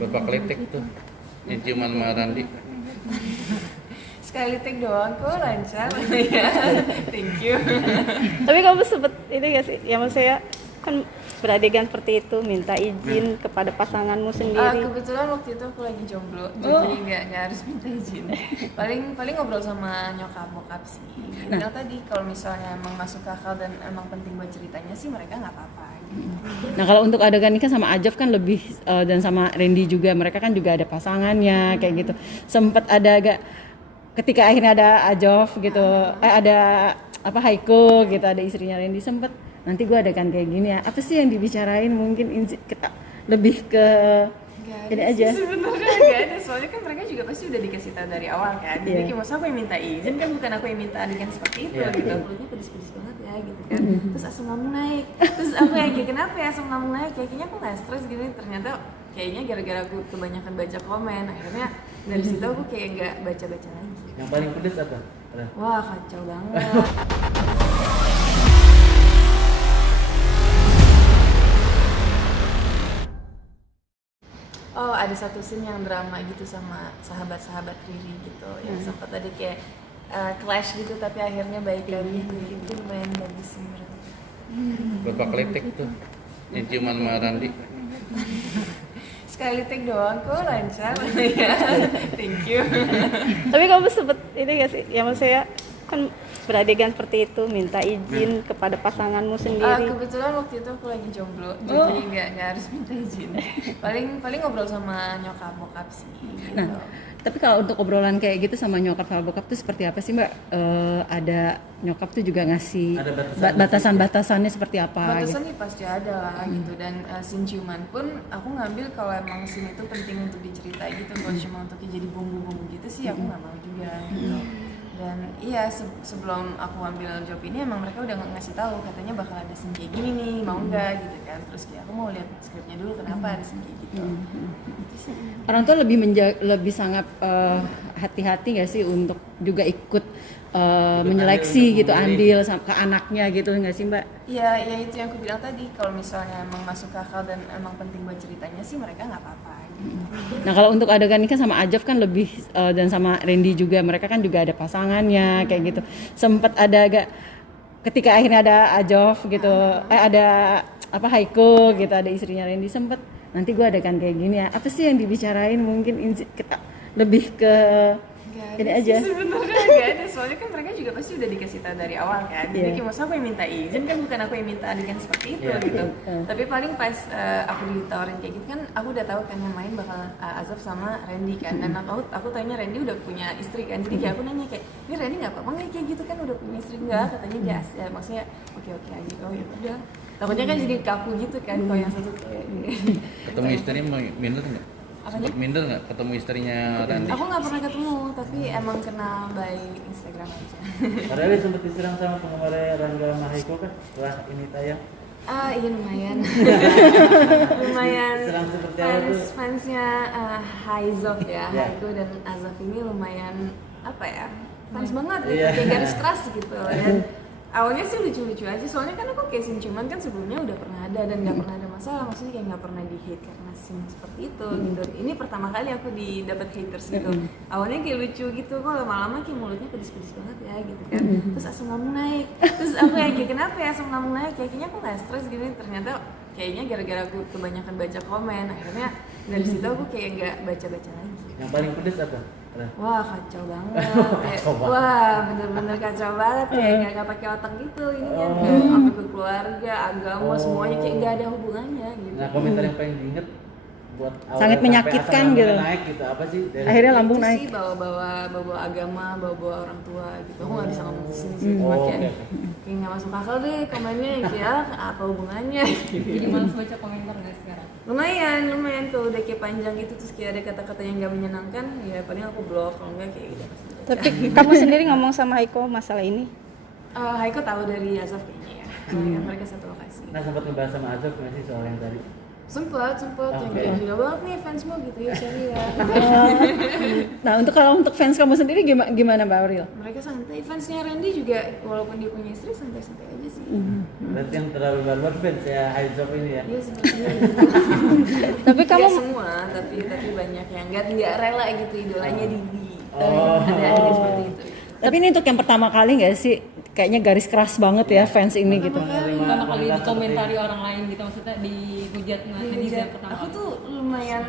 Berapa kali take tuh? Yang ciuman sama Randi. Sekali take doang kok, lancar. Ya, thank you. Tapi kamu sempet ini gak sih? Ya maksudnya kan beradegan seperti itu, minta izin kepada pasanganmu sendiri. Kebetulan waktu itu aku lagi jomblo, jadi nggak harus minta izin. Paling ngobrol sama nyokap bokap sih. Bilang tadi kalau misalnya emang masuk akal dan emang penting buat ceritanya sih mereka nggak apa-apa. Gitu. Nah kalau untuk adegan nikah sama Ajaf kan lebih dan sama Randy juga, mereka kan juga ada pasangannya kayak gitu. Sempet ada agak ketika akhirnya ada Ajaf gitu, ada apa Haiko gitu, ada istrinya Randy, sempet nanti gue adegan kayak gini ya. Apa sih yang dibicarain, mungkin kita lebih ke ini aja. Sebenarnya nggak ada, soalnya kan mereka juga pasti udah dikasih tahu dari awal kan. Jadi kayak masa aku yang minta izin kan, bukan aku yang minta adegan seperti itu gitu. Mulutnya pedis-pedis banget ya gitu kan. Terus asam lambung naik. Terus aku yang kayak kenapa ya asam lambung naik? Kayaknya aku nggak stres gini. Ternyata kayaknya gara-gara aku kebanyakan baca komen. Akhirnya dari situ aku kayak nggak baca-baca lagi. Yang paling pedes apa? Wah kacau banget. Oh, ada satu scene yang drama gitu sama sahabat-sahabat Riri gitu. Yang sempat ada kayak clash gitu tapi akhirnya baik lagi. Itu lumayan bagus sih menurut aku. Berapa kali take tuh? Yang ciuman sama Randi. Sekali take doang kok, lancar. Ya, thank you. Tapi kamu sempet ini gak sih? Ya maksudnya kan beradegan seperti itu, minta izin kepada pasanganmu sendiri. Kebetulan waktu itu aku lagi jomblo, jadi nggak harus minta izin. Paling ngobrol sama nyokap bokap sih. Gitu. Nah, tapi kalau untuk obrolan kayak gitu sama nyokap sama bokap tuh seperti apa sih Mbak? Ada nyokap tuh juga ngasih batasan-batasannya seperti apa? Batasannya pasti ada lah gitu, dan scene ciuman pun aku ngambil kalau emang scene itu penting untuk diceritain gitu, kalau cuma untuk jadi bumbu-bumbu gitu sih aku nggak mau juga gitu. Dan iya sebelum aku ambil job ini emang mereka udah ngasih tahu katanya bakal ada scene kayak gini nih, mau nggak gitu kan. Terus kayak aku mau lihat skripnya dulu kenapa ada scene kayak gitu. Orang tua lebih sangat hati-hati nggak sih untuk juga ikut menyeleksi gitu, andil ke anaknya gitu nggak sih Mbak? Iya, ya itu yang aku bilang tadi, kalau misalnya emang masuk akal dan emang penting buat ceritanya sih mereka nggak apa-apa. Gitu. Nah kalau untuk adegan nikah sama Ajaf kan lebih dan sama Randy juga, mereka kan juga ada pasangannya kayak gitu. Sempet ada agak ketika akhirnya ada Ajaf gitu, ada apa Haiko gitu, ada istrinya Randy, sempet nanti gue adegan kayak gini ya. Apa sih yang dibicarain, mungkin kita lebih ke ini aja. Sebenarnya nggak ada, soalnya kan mereka juga pasti udah dikasih tahu dari awal kan. Jadi kayak masa aku yang minta izin kan, bukan aku yang minta adegan seperti itu gitu. Tapi paling pas aku ditawarin kayak gitu kan, aku udah tahu kan yang main bakal Azaf sama Randy kan. Dan aku tanya Randy udah punya istri kan. Jadi kayak aku nanya kayak, ini Randy nggak apa-apa nggak kayak gitu kan, udah punya istri nggak? Katanya dia maksudnya oke aja. Oh ya udah. Takutnya kan jadi kaku gitu kan, kalau yang satu kayak Ketemu istrinya minder nggak? Sempat minder nggak ketemu istrinya Randi? Aku nggak pernah ketemu, tapi emang kenal by Instagram aja. Padahal sempat diserang sama penggemar Rangga Mahiko kan setelah ini tayang. Iya lumayan. Lumayan. Serang seperti apa tuh? Fansnya Haizov ya, Haiko dan Azaf ini lumayan apa ya? Fans banget gitu, kayak garis keras gitu. Dan awalnya sih lucu-lucu aja, soalnya kan aku kayak scene cuman kan sebelumnya udah pernah ada dan nggak pernah ada masalah, maksudnya kayak nggak pernah di-hate karena scene seperti itu gitu. Ini pertama kali aku dapat haters gitu. Awalnya kayak lucu gitu, kok lama-lama kayak mulutnya pedis-pedis banget ya gitu kan. Terus asam lambung naik. Terus aku yang kayak kenapa ya asam lambung naik? Kayaknya aku nggak stres gini. Ternyata kayaknya gara-gara aku kebanyakan baca komen. Akhirnya dari situ aku kayak nggak baca-baca lagi. Yang paling pedes apa? Wah kacau banget, wah bener-bener kacau banget, kayak nggak pakai otak gitu ini kan, sampai ke keluarga, agama semuanya kayak nggak ada hubungannya gitu. Nah komentar yang paling diinget buat Sangat menyakitkan gitu. Naik gitu apa sih? Akhirnya lambung itu naik. sih bawa agama, bawa orang tua gitu. Aku nggak bisa ngomong di sini sih, cuma kayak nggak masuk akal deh komennya, kayak apa hubungannya? Jadi malas baca komentar nggak sekarang? Lumayan tuh udah kayak panjang gitu, terus kayak ada kata-kata yang nggak menyenangkan, ya paling aku blok, kalau nggak kayak gitu. Tapi kamu sendiri ngomong sama Haiko masalah ini? Haiko tahu dari Azaf kayaknya ya, mereka satu lokasi. Nah sempat ngebahas sama Azaf nggak sih soal yang tadi? Sempet yang kayak gila banget nih fansmu gitu ya, sorry ya. Nah, kalau untuk fans kamu sendiri gimana Mbak Aurel? Mereka santai, fansnya Randy juga walaupun dia punya istri santai-santai aja sih. Berarti yang terlalu barbar fans ya Aizov ini ya. Iya sebenarnya. Tapi kamu Nggak semua, tapi banyak yang nggak rela gitu idolanya Didi. Oh. Ada seperti itu. Tapi ini untuk yang pertama kali nggak sih? Kayaknya garis keras banget ya fans ini gitu. Pertama kali dikomentari orang lain gitu, maksudnya dihujat netizen pertama Aku kali. tuh lumayan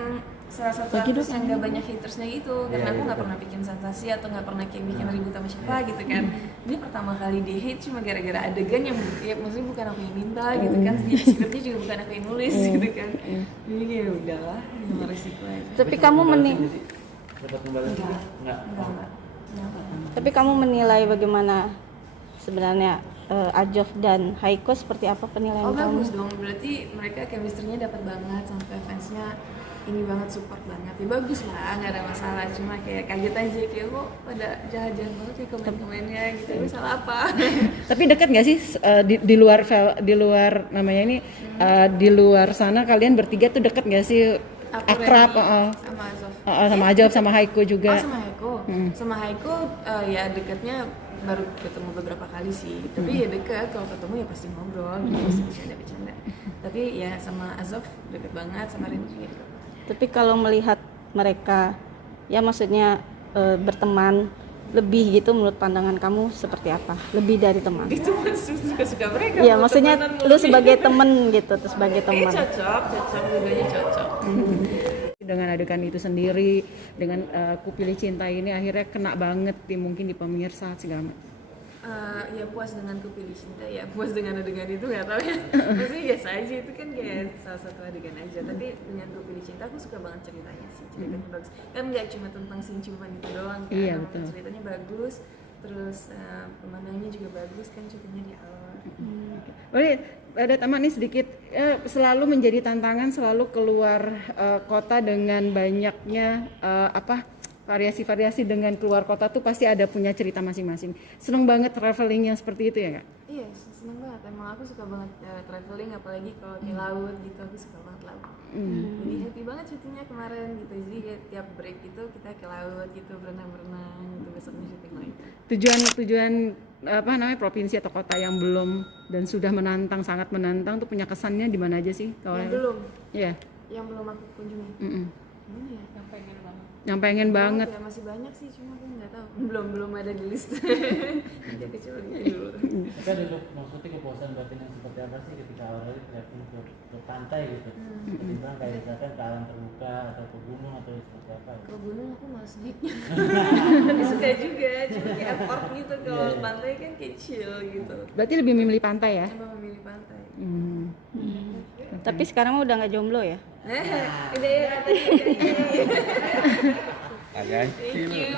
salah satu artis yang nggak banyak hatersnya gitu, karena aku nggak pernah bikin sensasi atau nggak pernah kayak bikin ribut sama siapa gitu kan. Dia pertama kali di hate cuma gara-gara adegan yang ya maksudnya bukan aku yang minta gitu kan, di skripnya juga bukan aku yang nulis gitu kan. Jadi kayak udahlah, yang resiko aja. tapi kamu Dapat membalas juga? Enggak. Enggak. tapi kamu menilai bagaimana sebenarnya Ajov dan Haiko seperti apa penilaian Oh kamu? bagus dong, berarti mereka chemistry-nya dapat banget sampai fansnya ini banget support banget. Ya bagus lah, nggak ada masalah. Cuma kayak kaget aja kayak kok pada jahat-jahat banget sih komen-komennya gitu. Gue salah apa? Tapi dekat nggak sih di luar namanya ini di luar sana kalian bertiga tuh dekat nggak sih? Aku Akrab? Randy sama Azov. Sama Ajov sama Haiko juga. Oh sama Haiko, sama Haiko ya dekatnya baru ketemu beberapa kali sih. Tapi ya dekat, kalau ketemu ya pasti ngobrol, gitu, pasti bercanda-bercanda. Tapi ya sama Azov deket banget, sama Randy juga deket. Tapi kalau melihat mereka ya maksudnya berteman lebih gitu menurut pandangan kamu seperti apa? Lebih dari teman? Itu kan suka-suka mereka. Iya, mau maksudnya temenan, mau lu lebih. sebagai temen gitu, terus sebagai teman. Cocok, dua-duanya cocok. Dengan adegan itu sendiri, dengan Ku Pilih Cinta ini akhirnya kena banget mungkin di pemirsa segala macam. Ya puas dengan Ku Pilih Cinta, ya puas dengan adegan itu nggak tahu ya. Maksudnya biasa aja, itu kan kayak salah satu adegan aja. Tapi dengan Ku Pilih Cinta aku suka banget ceritanya sih, ceritanya bagus. Kan nggak cuma tentang ciuman itu doang kan, Iya, emang betul. ceritanya bagus. Terus pemandangannya juga bagus kan ceritanya di awal. Boleh ada tamat nih sedikit, selalu menjadi tantangan selalu keluar kota dengan banyaknya variasi-variasi dengan keluar kota tuh pasti ada punya cerita masing-masing. Seneng banget traveling yang seperti itu ya Kak? Iya, seneng banget. Emang aku suka banget traveling, apalagi kalau di laut gitu, aku suka banget laut. Jadi happy banget syutingnya kemarin gitu. Jadi kayak tiap break gitu kita ke laut gitu, berenang-berenang gitu, besoknya syuting lagi. Tujuan provinsi atau kota yang belum dan sudah menantang, sangat menantang tuh punya kesannya di mana aja sih? Yang belum, Iya. yang belum aku kunjungi. Mana ya? Yang pengen banget. Yang pengen banget. Ya, masih banyak sih, cuma aku nggak tahu. Belum ada di list. Dia kecil gitu dulu. Tapi ada maksudnya kepuasan batin yang seperti apa sih ketika awalnya traveling ke pantai gitu? Ketimbang kayak misalkan ke alam terbuka atau ke gunung atau seperti apa? Gitu. Kalau gunung aku malas naiknya. Tapi suka juga, cuma kayak effort gitu. Kalau pantai kan kayak chill gitu. Berarti lebih memilih pantai ya? Emang memilih pantai. Tapi sekarang udah nggak jomblo ya? Udah ya, tadi. Agak Thank you.